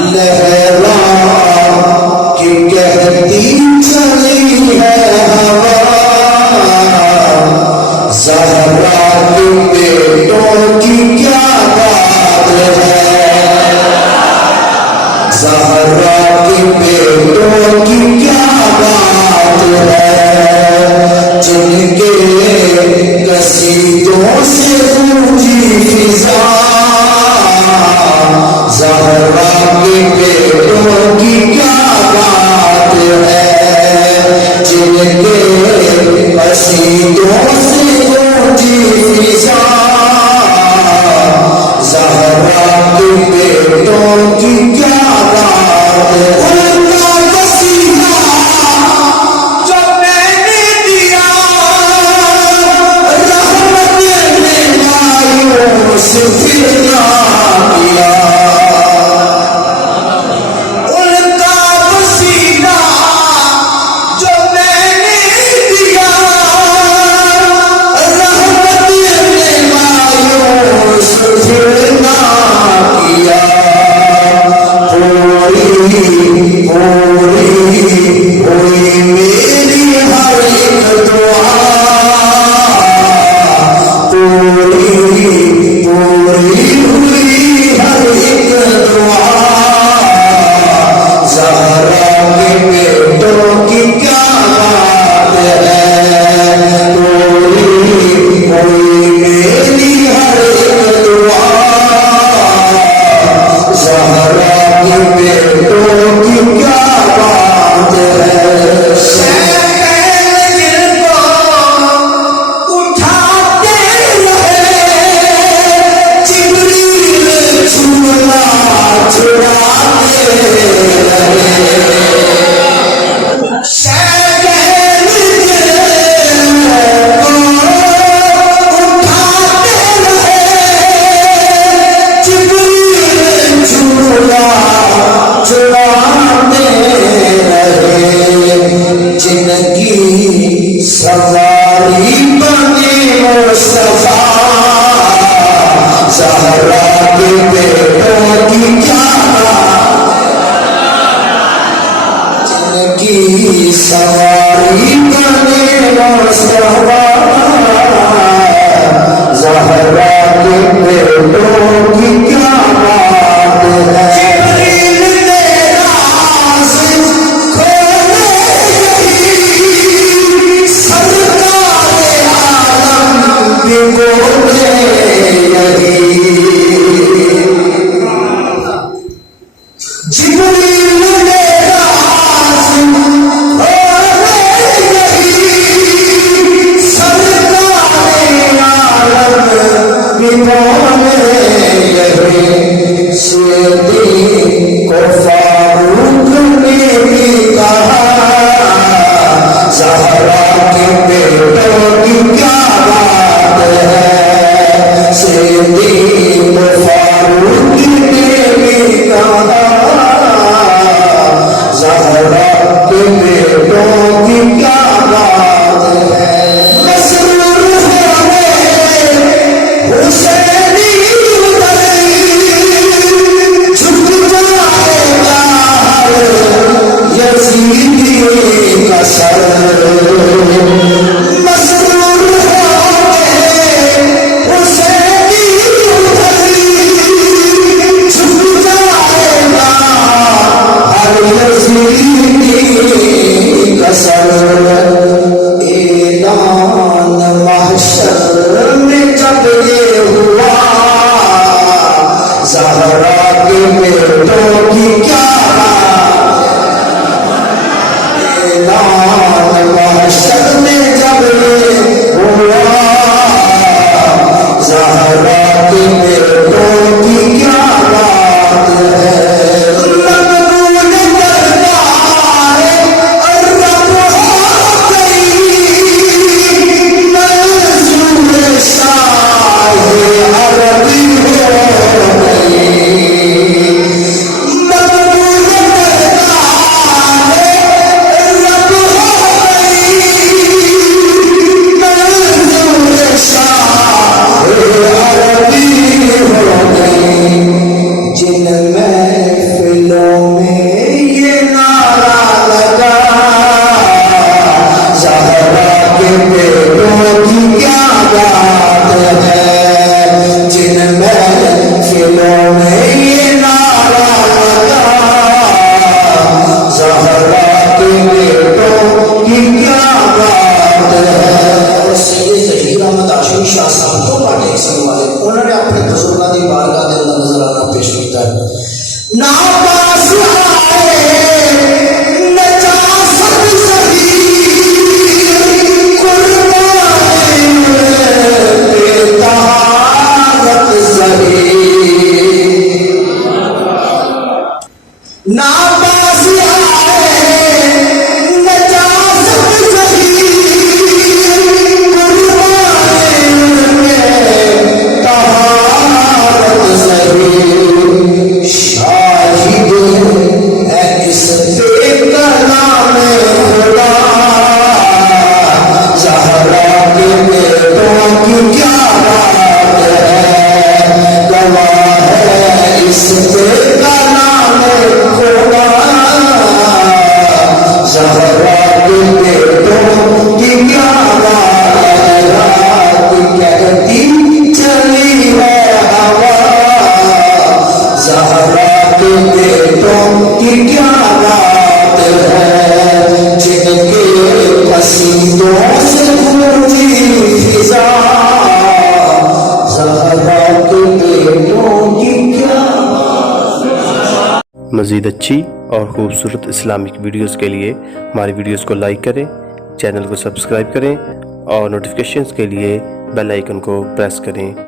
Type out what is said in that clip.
لہرا کہ کہتی چلی ہے ہوا زہرا کے بیٹوں کی کیا بات ہے زہرا کے بیٹوں کی کیا بات ہے جن کے قصیدوں سے گونجی فضا زہرا کے بیٹوں کی کیا بات ہے جن کے قصیدوں سے گونجی فضا زہرا کے بیٹوں کی کیا بات ہے नापास आए नजासत सही कुर्बानी पे तहारत सही नापास आए नजासत सही कुर्बानी पे तहारत सही शाहिद है इस पे कलाम खुदा ज़हरा के बेटों की क्या बात है गवाह है इस पे कलाम खुदा ज़हरा के बेटों की क्या बात है रात कहती चली है हवा ज़हरा के बेटों की क्या बात है जिनके पसीनों से गूंजी फिजा ज़हरा के बेटों की क्या मज़ीद अच्छी और ख़ूबसूरत इस्लामिक वीडियोस के लिए हमारी वीडियोस को लाइक करें, चैनल को सब्सक्राइब करें और नोटिफिकेशंस के लिए बेल आइकन को प्रेस करें।